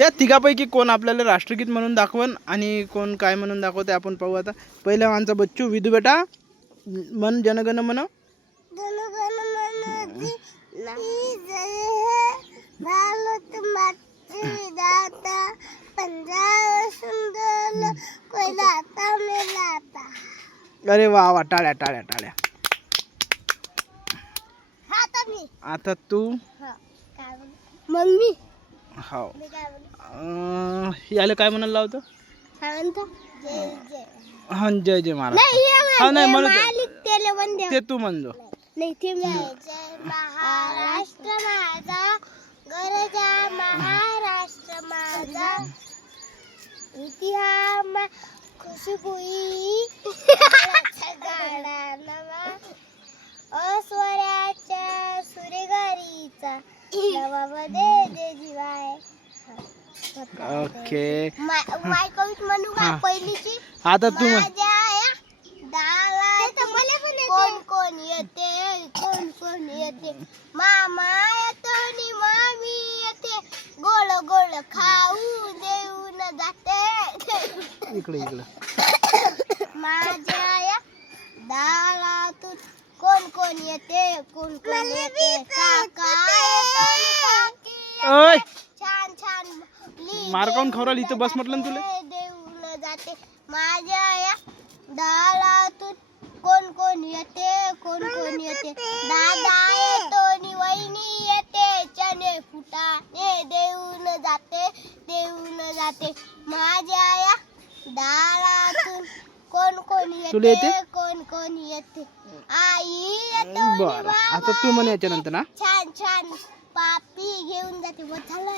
या तिघापैकी कोण आपल्याला राष्ट्रगीत म्हणून दाखवन आणि कोण काय म्हणून दाखवते आपण पाहू आता. पहिला आमचा बच्चू. विदू बेटा मन जनगण मन. अरे वा वा, टाळ्या टाळ्या टाळ्या. आता तू. मग मी हो. याला काय म्हणायला लावतो. हा, जय जय महाराज. हा नाही म्हणू ते तू म्हणजो. जय महाराष्ट्र माझा, गरजा महाराष्ट्र माझा, इतिहास खुशबुई गाडा नवा, अस्वराच्या सुरेगारीचा नवामध्ये दे जीवाय. ओके. माय कवित म्हणू का पहिलीची. आता तू कोण कोण येते, कोण कोण येते, मामा येतो नि मामी येते, गोळ गोळ खाऊ देऊन जाते. इकडे इकडे. माझ्या या दारातून कोण कोण येते, कोण कोण येते, काका ओय छान छान मारकावून खवराल इथं बस म्हटलं ना तुला. देऊन जाते. माझ्या या दारातून कोण कोण येते, कोण कोण येते, दादा येतो नि वहिनी येते, चणे फुटाणे देऊन जाते, देऊन जाते. माझ्या या दारातून कोण कोण येते, कोण कोण येते, आई येतो. बरं, आता तू म्हणे याच्या नंतर ना. छान छान पापी घेऊन जाते. झालं.